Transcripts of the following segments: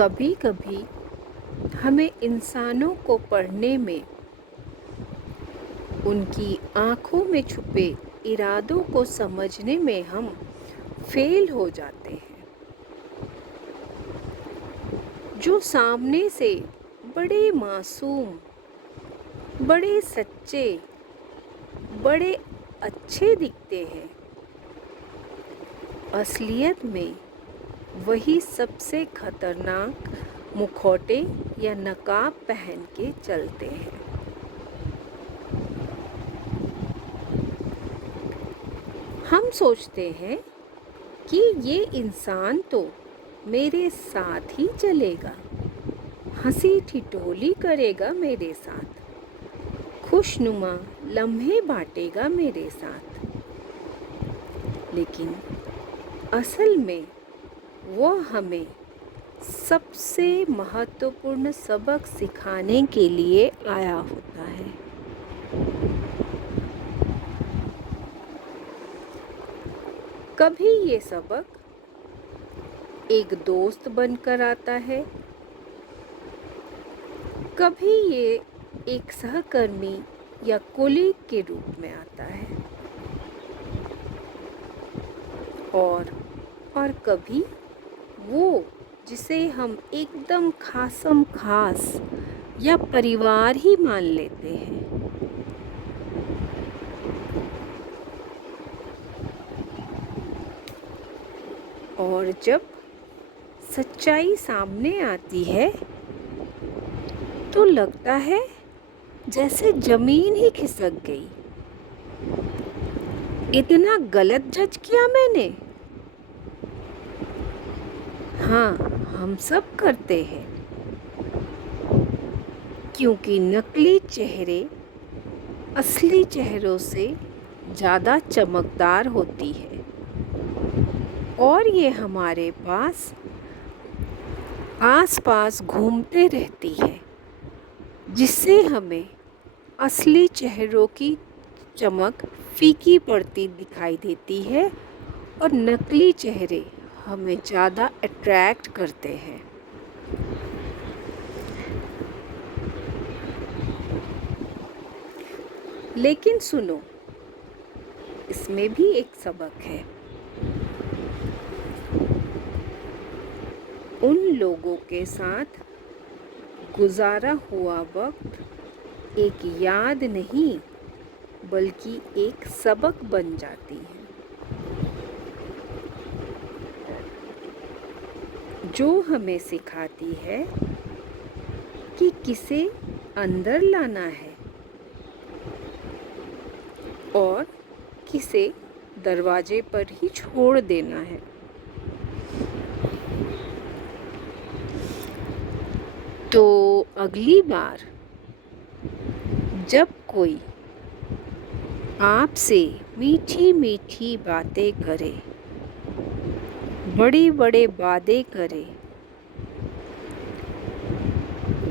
कभी कभी हमें इंसानों को पढ़ने में उनकी आँखों में छुपे इरादों को समझने में हम फेल हो जाते हैं। जो सामने से बड़े मासूम, बड़े सच्चे, बड़े अच्छे दिखते हैं, असलियत में वही सबसे खतरनाक मुखौटे या नकाब पहन के चलते हैं। हम सोचते हैं कि ये इंसान तो मेरे साथ ही चलेगा, हंसी ठिठोली करेगा मेरे साथ, खुशनुमा लम्हे बांटेगा मेरे साथ। लेकिन असल में वो हमें सबसे महत्वपूर्ण सबक सिखाने के लिए आया होता है। कभी ये सबक एक दोस्त बनकर आता है, कभी ये एक सहकर्मी या कोलीग के रूप में आता है, और कभी वो जिसे हम एकदम खासम खास या परिवार ही मान लेते हैं। और जब सच्चाई सामने आती है तो लगता है जैसे जमीन ही खिसक गई। इतना गलत जज किया मैंने। हाँ, हम सब करते हैं, क्योंकि नकली चेहरे असली चेहरों से ज़्यादा चमकदार होती है और ये हमारे आस-पास घूमते रहती है, जिससे हमें असली चेहरों की चमक फीकी पड़ती दिखाई देती है और नकली चेहरे हमें ज़्यादा अट्रैक्ट करते हैं। लेकिन सुनो, इसमें भी एक सबक है। उन लोगों के साथ गुजारा हुआ वक्त एक याद नहीं बल्कि एक सबक बन जाती है, जो हमें सिखाती है कि किसे अंदर लाना है और किसे दरवाजे पर ही छोड़ देना है। तो अगली बार जब कोई आपसे मीठी मीठी बातें करे, बड़े बड़े वादे करे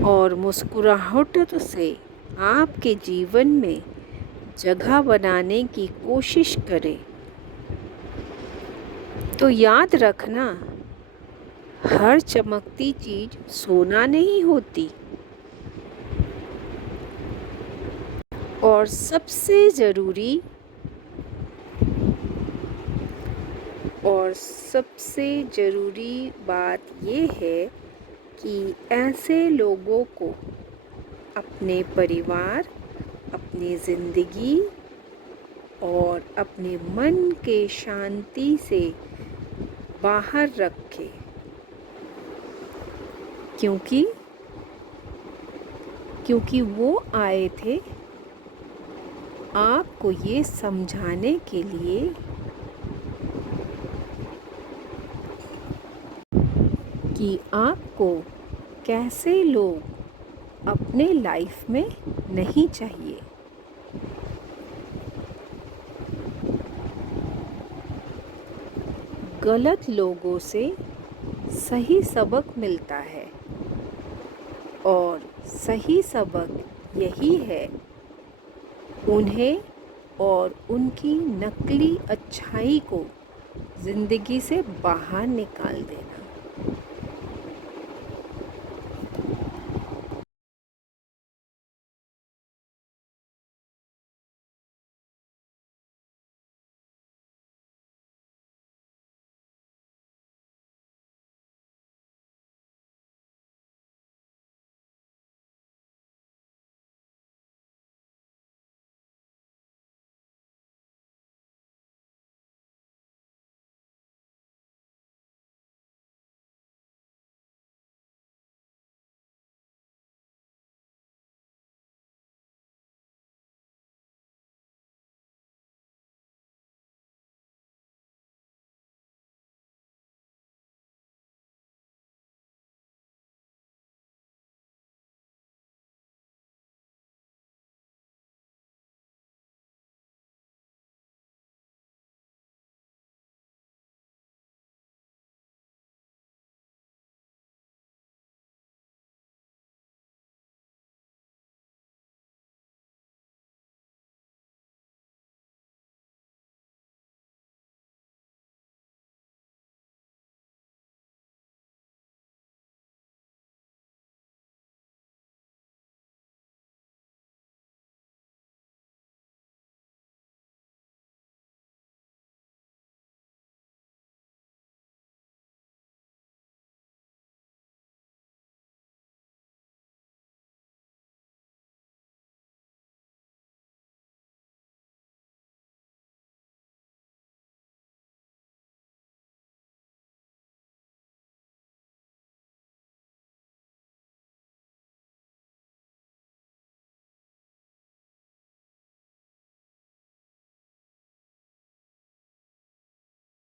और मुस्कुराहटों से आपके जीवन में जगह बनाने की कोशिश करे, तो याद रखना, हर चमकती चीज सोना नहीं होती। और सबसे ज़रूरी बात ये है कि ऐसे लोगों को अपने परिवार, अपनी ज़िंदगी और अपने मन के शांति से बाहर रखें, क्योंकि वो आए थे आपको ये समझाने के लिए कि आपको कैसे लोग अपने लाइफ में नहीं चाहिए। गलत लोगों से सही सबक मिलता है और सही सबक यही है, उन्हें और उनकी नकली अच्छाई को ज़िंदगी से बाहर निकाल देना।